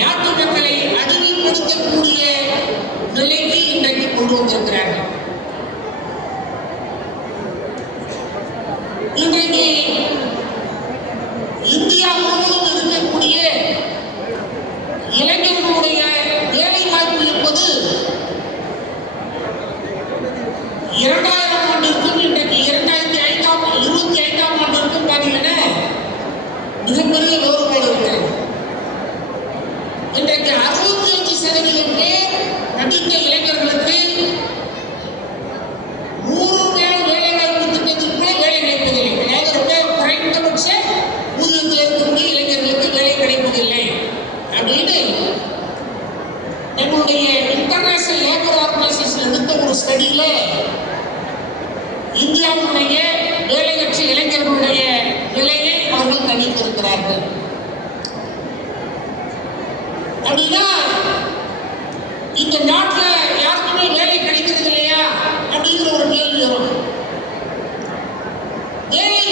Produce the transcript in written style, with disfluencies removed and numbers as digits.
நாட்டு மக்களை அடிமைப்படுத்தக்கூடிய நிலைக்கு இன்றைக்கு கொண்டு வந்திருக்கிறார்கள். இன்றைக்கு இந்தியா முழுவதும் இருக்கக்கூடிய இளைஞர்களுடைய வேலை வாய்ப்பு என்பது 2000 ஆண்டிற்கும் இன்றைக்கு 2025ஆம் ஆண்டிற்கும் பார்த்தீங்கன்னா மிகப்பெரிய வேறுபாடு இருக்கிறது. இன்றைக்கு 65% பேர் படித்த இளைஞர்களுக்கு 100 நாள் வேலைவாய்ப்பு திட்டத்திற்குள்ளே வேலை கிடைப்பதில்லை. அதாவது ரொம்ப குறைந்தபட்ச ஊதியத்தில் இருக்கக்கூடிய இளைஞர்களுக்கு வேலை கிடைப்பதில்லை அப்படின்னு நம்முடைய இன்டர்நேஷனல் லேபர் ஆர்கனைசேஷன் எடுத்த ஒரு ஸ்டடியில இந்தியாவுடைய வேலையற்ற இளைஞர்களுடைய நிலையை அவர்கள் கணித்திருக்கிறார்கள். அப்படின்னா இந்த நாட்டில் யாருக்குமே வேலை கிடைக்கிறது இல்லையா அப்படிங்கிற ஒரு கேள்வி வரும். வேலை